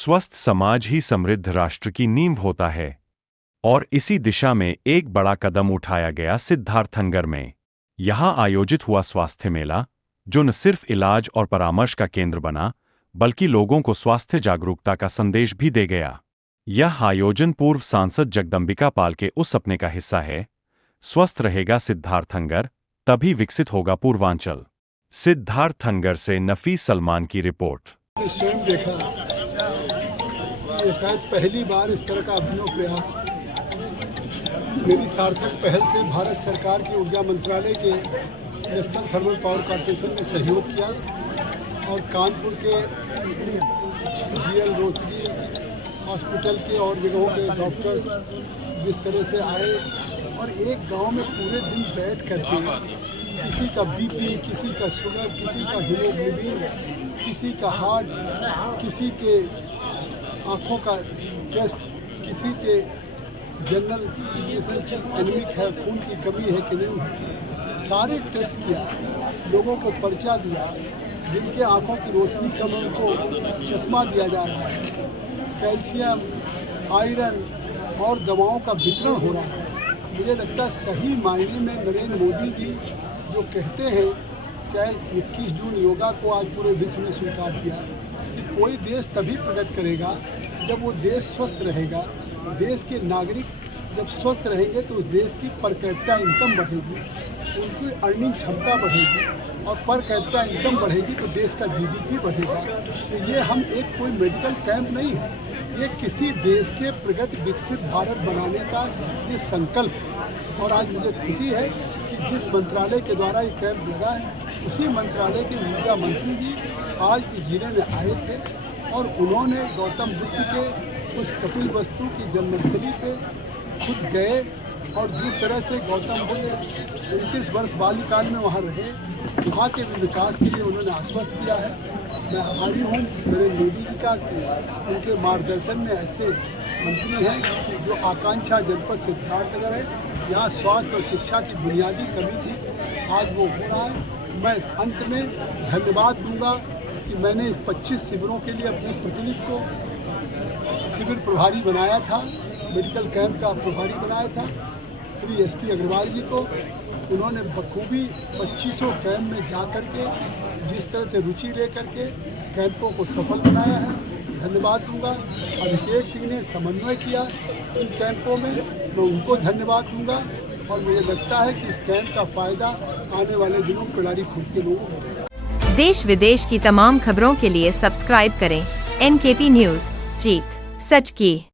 स्वस्थ समाज ही समृद्ध राष्ट्र की नींव होता है। और इसी दिशा में एक बड़ा कदम उठाया गया सिद्धार्थनगर में। यहाँ आयोजित हुआ स्वास्थ्य मेला, जो न सिर्फ इलाज और परामर्श का केंद्र बना, बल्कि लोगों को स्वास्थ्य जागरूकता का संदेश भी दे गया। यह आयोजन पूर्व सांसद जगदंबिका पाल के उस सपने का हिस्सा है, स्वस्थ रहेगा सिद्धार्थनगर, तभी विकसित होगा पूर्वांचल। सिद्धार्थनगर से नफीस सलमान की रिपोर्ट। मैंने स्वयं देखा, ये शायद पहली बार इस तरह का अभिनव प्रयास मेरी सार्थक पहल से भारत सरकार की ऊर्जा मंत्रालय के नेशनल थर्मल पावर कॉर्पोरेशन ने सहयोग किया और कानपुर के GL रोटरी हॉस्पिटल के और जगहों के डॉक्टर्स जिस तरह से आए और एक गांव में पूरे दिन बैठ करके किसी का BP, किसी का शुगर, किसी का हीमोग्लोबिन, किसी का हार्ट, किसी के आँखों का टेस्ट, किसी के जनरल एनीमिक है, खून की कमी है कि नहीं है, सारे टेस्ट किया, लोगों को पर्चा दिया, जिनके आँखों की रोशनी कम है उनको चश्मा दिया जा रहा है, कैल्शियम, आयरन और दवाओं का वितरण हो रहा है। मुझे लगता है सही मायने में नरेंद्र मोदी जी जो कहते हैं, चाहे 21 जून योगा को आज पूरे विश्व ने स्वीकार किया कि कोई देश तभी प्रगति करेगा जब वो देश स्वस्थ रहेगा। देश के नागरिक जब स्वस्थ रहेंगे तो उस देश की पर कैपिटा इनकम बढ़ेगी, उनकी अर्निंग क्षमता बढ़ेगी और पर कैपिटा इनकम बढ़ेगी तो देश का GDP बढ़ेगा। तो ये हम एक कोई मेडिकल कैंप नहीं है, ये किसी देश के प्रगति विकसित भारत बनाने का ये संकल्प है। और आज मुझे खुशी है कि जिस मंत्रालय के द्वारा ये कैंप लगा है, उसी मंत्रालय के ऊर्जा मंत्री जी आज इस जिले में आए थे और उन्होंने गौतम बुद्ध के उस कपिलवस्तु की जन्मस्थली पे खुद गए और जिस तरह से गौतम बुद्ध 29 वर्ष बाल्यकाल में वहाँ रहे, वहाँ के विकास के लिए उन्होंने आश्वस्त किया है। मैं आभारी हूँ नरेंद्र मोदी जी का कि उनके मार्गदर्शन में ऐसे मंत्री हैं जो आकांक्षा जनपद सिद्धार्थनगर है, यहाँ स्वास्थ्य और शिक्षा की बुनियादी कमी थी, आज वो हो रहा है। मैं अंत में धन्यवाद दूंगा कि मैंने इस 25 शिविरों के लिए अपने प्रतिनिधि को शिविर प्रभारी बनाया था, मेडिकल कैंप का प्रभारी बनाया था, श्री SP अग्रवाल जी को। उन्होंने बखूबी 2500 कैंप में जा कर के जिस तरह से रुचि ले करके कैंपों को सफल बनाया है, धन्यवाद दूंगा। अभिषेक सिंह ने समन्वय किया इन कैंपों में, मैं उनको धन्यवाद दूंगा और मुझे लगता है कि इस कैंप का फ़ायदा आने वाले दिनों में पिलारी खुद के लोगों को होगा। देश विदेश की तमाम खबरों के लिए सब्सक्राइब करें NKP न्यूज़। जीत सच की।